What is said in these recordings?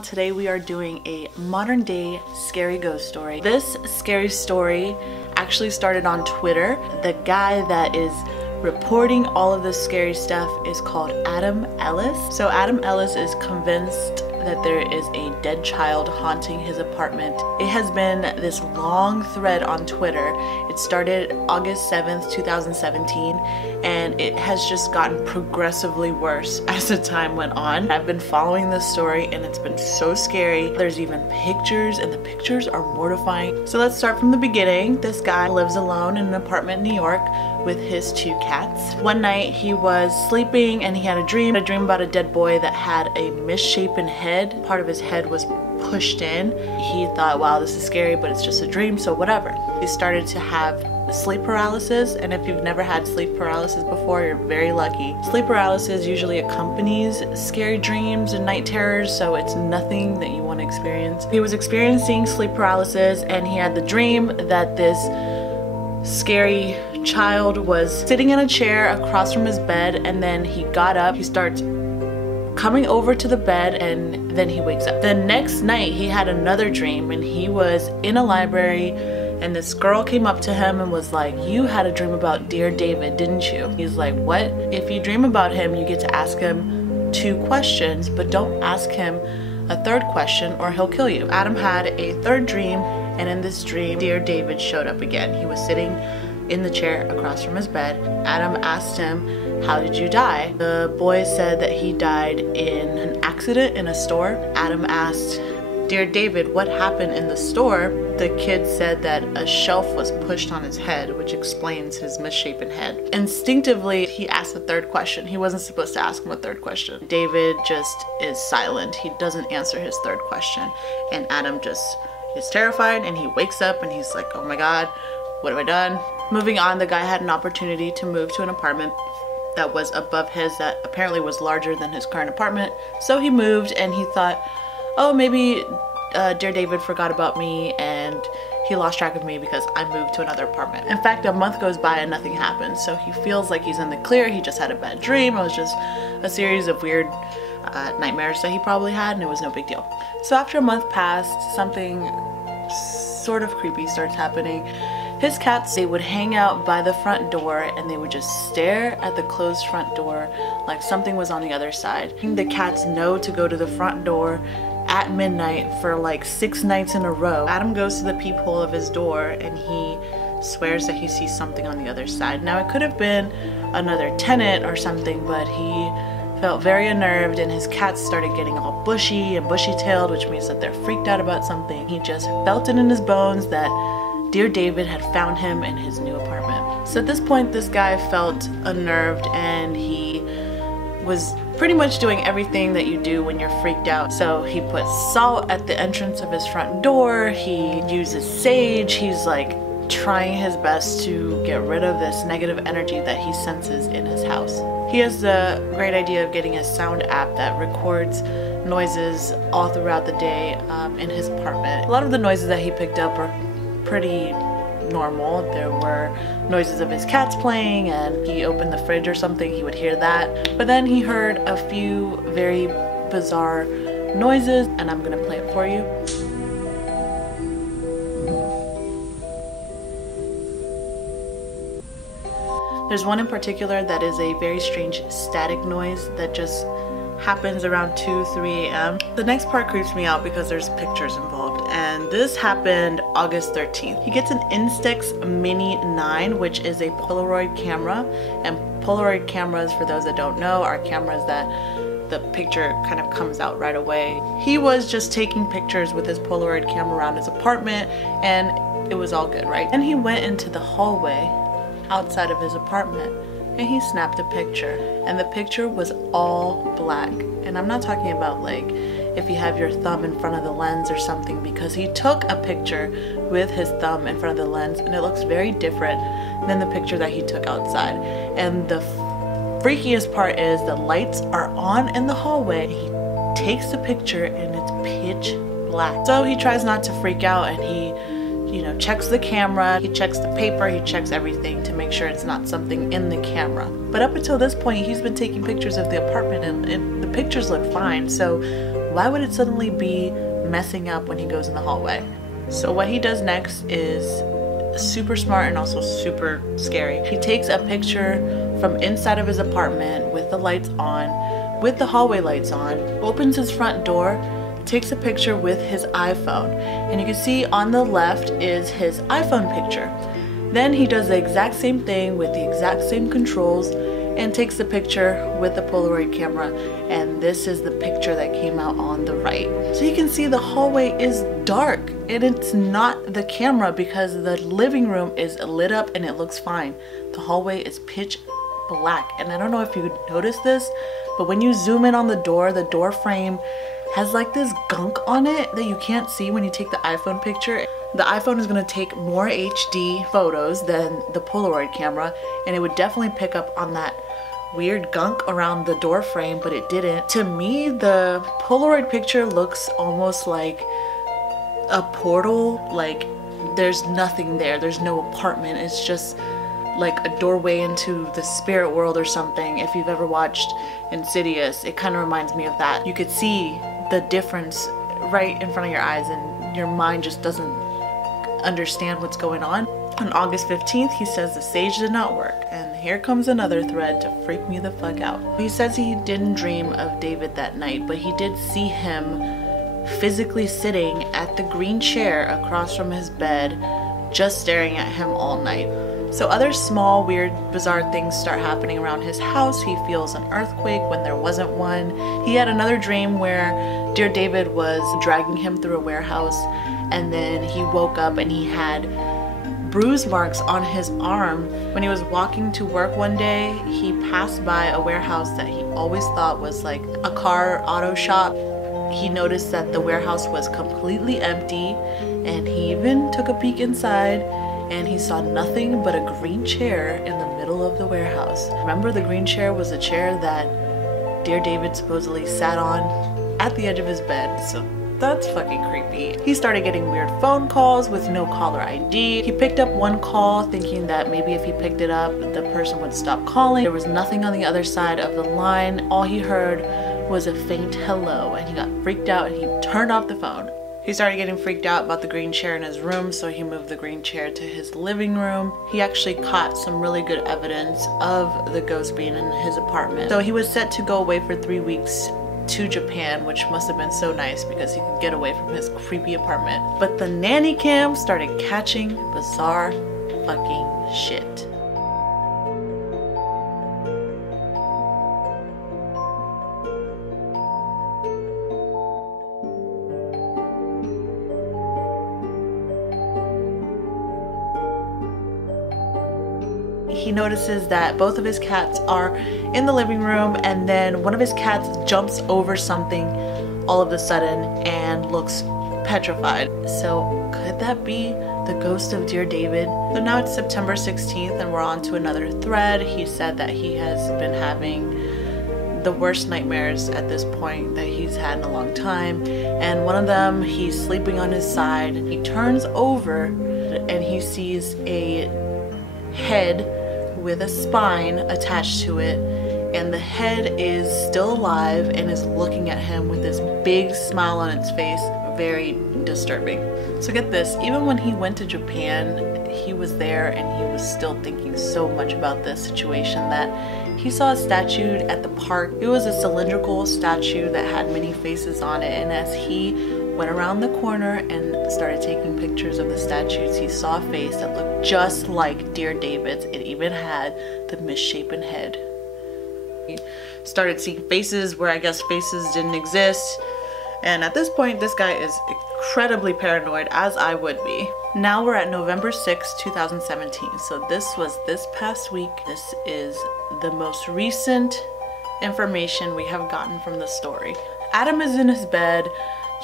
Today we are doing a modern day scary ghost story. This scary story actually started on Twitter. The guy that is reporting all of this scary stuff is called Adam Ellis. So Adam Ellis is convinced that there is a dead child haunting his apartment. It has been this long thread on Twitter. It started August 7th, 2017, and it has just gotten progressively worse as the time went on. I've been following this story and it's been so scary. There's even pictures, and the pictures are mortifying. So let's start from the beginning. This guy lives alone in an apartment in New York with his 2 cats. One night he was sleeping and he had a dream about a dead boy that had a misshapen head. Part of his head was pushed in. He thought, wow, this is scary, but it's just a dream, so whatever. He started to have sleep paralysis, and if you've never had sleep paralysis before, you're very lucky. Sleep paralysis usually accompanies scary dreams and night terrors, so it's nothing that you want to experience. He was experiencing sleep paralysis, and he had the dream that this scary child was sitting in a chair across from his bed, and then he got up, he starts coming over to the bed, and then he wakes up. The next night he had another dream, and he was in a library, and this girl came up to him and was like, "You had a dream about Dear David, didn't you?" He's like, "What?" "If you dream about him, you get to ask him 2 questions, but don't ask him a 3rd question or he'll kill you." Adam had a 3rd dream, and in this dream, Dear David showed up again. He was sitting in the chair across from his bed. Adam asked him, "How did you die?" The boy said that he died in an accident in a store. Adam asked, "Dear David, what happened in the store?" The kid said that a shelf was pushed on his head, which explains his misshapen head. Instinctively, he asked a 3rd question. He wasn't supposed to ask him a 3rd question. David just is silent. He doesn't answer his 3rd question. And Adam just is terrified, and he wakes up and he's like, "Oh my God, what have I done?" Moving on, the guy had an opportunity to move to an apartment that was above his, that apparently was larger than his current apartment. So he moved, and he thought, oh, maybe Dear David forgot about me and he lost track of me because I moved to another apartment. In fact, a month goes by and nothing happens. So he feels like he's in the clear. He just had a bad dream. It was just a series of weird nightmares that he probably had, and it was no big deal. So after a month passed, something sort of creepy starts happening. His cats, they would hang out by the front door and they would just stare at the closed front door like something was on the other side. The cats know to go to the front door at midnight for like 6 nights in a row. Adam goes to the peephole of his door and he swears that he sees something on the other side. Now, it could have been another tenant or something, but he felt very unnerved, and his cats started getting all bushy and bushy-tailed, which means that they're freaked out about something. He just felt it in his bones that Dear David had found him in his new apartment. So at this point, this guy felt unnerved, and he was pretty much doing everything that you do when you're freaked out. So he put salt at the entrance of his front door, he uses sage, he's like trying his best to get rid of this negative energy that he senses in his house. He has the great idea of getting a sound app that records noises all throughout the day in his apartment. A lot of the noises that he picked up are pretty normal. There were noises of his cats playing, and he opened the fridge or something, he would hear that. But then he heard a few very bizarre noises, and I'm gonna play it for you. There's one in particular that is a very strange static noise that just happens around 2-3 a.m. The next part creeps me out because there's pictures involved, and this happened August 13th. He gets an Instax Mini 9, which is a Polaroid camera, and Polaroid cameras, for those that don't know, are cameras that the picture kind of comes out right away. He was just taking pictures with his Polaroid camera around his apartment, and it was all good, right? And he went into the hallway outside of his apartment, and he snapped a picture, and the picture was all black. And I'm not talking about like if you have your thumb in front of the lens or something, because he took a picture with his thumb in front of the lens, and it looks very different than the picture that he took outside. And the freakiest part is the lights are on in the hallway. He takes the picture and it's pitch black. So he tries not to freak out, and he checks the camera, he checks the paper, he checks everything to make sure it's not something in the camera. But up until this point, he's been taking pictures of the apartment, and the pictures look fine. So why would it suddenly be messing up when he goes in the hallway? So what he does next is super smart and also super scary. He takes a picture from inside of his apartment with the lights on, with the hallway lights on, opens his front door, takes a picture with his iPhone, and you can see on the left is his iPhone picture. Then he does the exact same thing with the exact same controls and takes the picture with the Polaroid camera, and this is the picture that came out on the right. So you can see the hallway is dark, and it's not the camera because the living room is lit up and it looks fine. The hallway is pitch black, and I don't know if you noticed this, but when you zoom in on the door frame has like this gunk on it that you can't see when you take the iPhone picture. The iPhone is going to take more HD photos than the Polaroid camera, and it would definitely pick up on that weird gunk around the door frame, but it didn't. To me, the Polaroid picture looks almost like a portal, like there's nothing there, there's no apartment, it's just like a doorway into the spirit world or something. If you've ever watched Insidious, it kind of reminds me of that. You could see the difference right in front of your eyes and your mind just doesn't understand what's going on. On August 15th, he says the sage did not work, and here comes another thread to freak me the fuck out. He says he didn't dream of David that night, but he did see him physically sitting at the green chair across from his bed, just staring at him all night. So other small, weird, bizarre things start happening around his house. He feels an earthquake when there wasn't one. He had another dream where Dear David was dragging him through a warehouse, and then he woke up and he had bruise marks on his arm. When he was walking to work one day, he passed by a warehouse that he always thought was like a car auto shop. He noticed that the warehouse was completely empty, and he even took a peek inside, and he saw nothing but a green chair in the middle of the warehouse. Remember, the green chair was a chair that Dear David supposedly sat on at the edge of his bed, so that's fucking creepy. He started getting weird phone calls with no caller ID. He picked up one call thinking that maybe if he picked it up, the person would stop calling. There was nothing on the other side of the line. All he heard was a faint hello, and he got freaked out and he turned off the phone. He started getting freaked out about the green chair in his room, so he moved the green chair to his living room. He actually caught some really good evidence of the ghost being in his apartment. So he was set to go away for 3 weeks to Japan, which must have been so nice because he could get away from his creepy apartment. But the nanny cam started catching bizarre fucking shit. He notices that both of his cats are in the living room, and then one of his cats jumps over something all of a sudden and looks petrified. So could that be the ghost of Dear David? So now it's September 16th and we're on to another thread. He said that he has been having the worst nightmares at this point that he's had in a long time, and one of them, he's sleeping on his side. He turns over and he sees a head with a spine attached to it, and the head is still alive and is looking at him with this big smile on its face. Very disturbing. So get this, even when he went to Japan, he was there and he was still thinking so much about this situation that he saw a statue at the park. It was a cylindrical statue that had many faces on it, and as he went around the corner and started taking pictures of the statues, he saw a face that looked just like Dear David's. It even had the misshapen head. He started seeing faces where I guess faces didn't exist, and at this point this guy is incredibly paranoid, as I would be. Now we're at November 6, 2017, so this was this past week. This is the most recent information we have gotten from the story. Adam is in his bed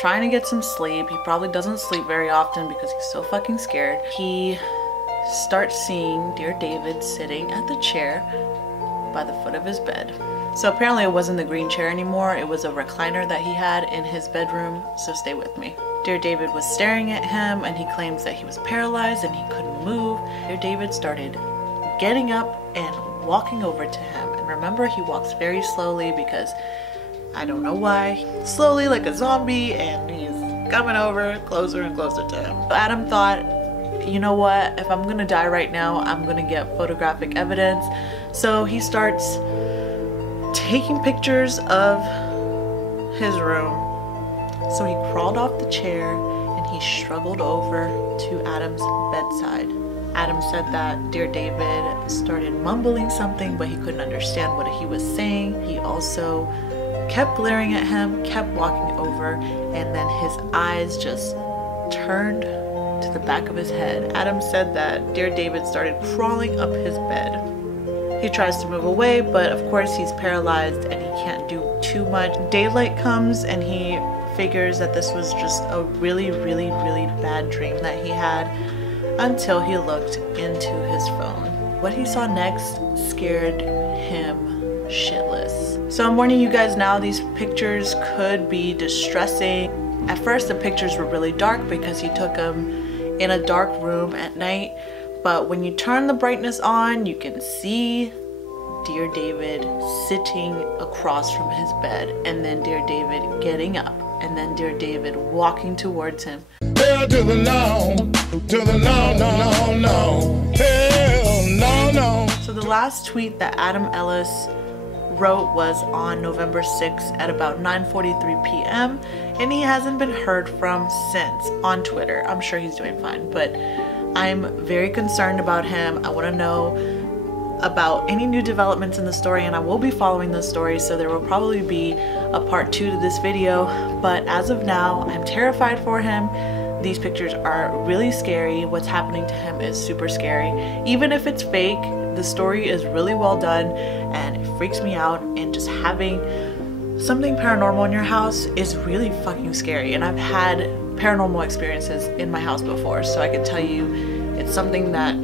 trying to get some sleep. He probably doesn't sleep very often because he's so fucking scared. He starts seeing Dear David sitting at the chair by the foot of his bed. So apparently it wasn't the green chair anymore, it was a recliner that he had in his bedroom, so stay with me. Dear David was staring at him, and he claims that he was paralyzed and he couldn't move. Dear David started getting up and walking over to him, and remember, he walks very slowly because I don't know why. Slowly like a zombie, and he's coming over closer and closer to him. Adam thought, you know what, if I'm gonna die right now, I'm gonna get photographic evidence. So he starts taking pictures of his room. So he crawled off the chair and he struggled over to Adam's bedside. Adam said that Dear David started mumbling something, but he couldn't understand what he was saying. He also kept glaring at him, kept walking over, and then his eyes just turned to the back of his head. Adam said that Dear David started crawling up his bed. He tries to move away, but of course he's paralyzed and he can't do too much. Daylight comes and he figures that this was just a really bad dream that he had, until he looked into his phone. What he saw next scared him shitless. So I'm warning you guys now, these pictures could be distressing. At first the pictures were really dark because he took them in a dark room at night, but when you turn the brightness on, you can see Dear David sitting across from his bed, and then Dear David getting up, and then Dear David walking towards him. Hell to the no, no, no. Hell no. So the last tweet that Adam Ellis wrote was on November 6th at about 9:43 p.m. and he hasn't been heard from since on Twitter. I'm sure he's doing fine, but I'm very concerned about him. I want to know about any new developments in the story, and I will be following the story, so there will probably be a part 2 to this video. But as of now, I'm terrified for him. These pictures are really scary. What's happening to him is super scary. Even if it's fake, the story is really well done and it freaks me out, and just having something paranormal in your house is really fucking scary. And I've had paranormal experiences in my house before, so I can tell you it's something that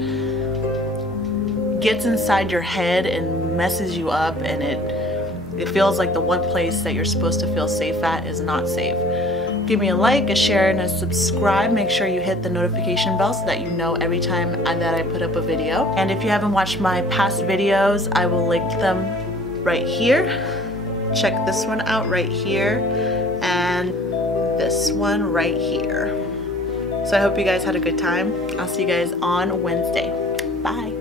gets inside your head and messes you up, and it feels like the one place that you're supposed to feel safe at is not safe. Give me a like, a share, and a subscribe. Make sure you hit the notification bell so that you know every time that I put up a video. And if you haven't watched my past videos, I will link them right here. Check this one out right here, and this one right here. So I hope you guys had a good time. I'll see you guys on Wednesday. Bye.